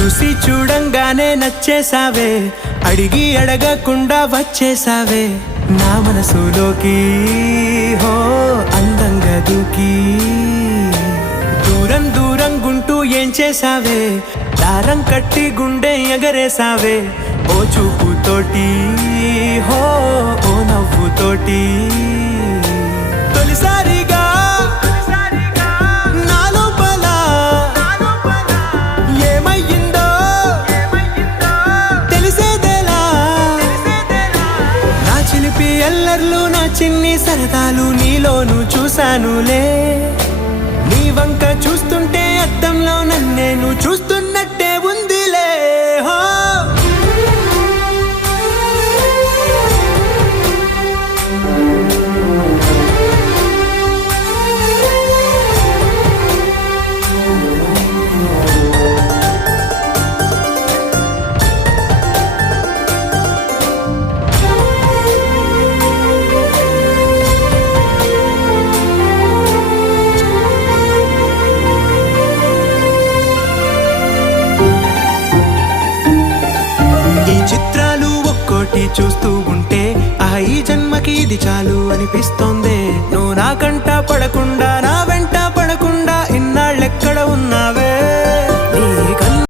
చూసి చూడంగానే నచ్చేసావే, అడిగి అడగకుండా వచ్చేసావే నా మనసులోకి. హో అందంగా దూకి దూరం దూరం గుంటూ ఏం చేసావే, దారం కట్టి గుండె ఎగరేసావే ఓ చూపుతోటి. హో ఓ నవ్వుతోటి తొలిసారిగా నా లోపల ఏమయ్యిందో తెలిసేదేలా. నా చిలిపి ఎల్లర్లు నా చిన్ని సరదాలు నీలోను చూశానులే. నీ వంక చూస్తుంటే అద్దంలో నన్నేను చూస్తున్నట్టే ఉందిలే. హో చిత్రాలు ఒక్కోటి చూస్తూ ఉంటే ఈ జన్మకి ఇది చాలు అనిపిస్తోంది. నువ్వు నాకంట పడకుండా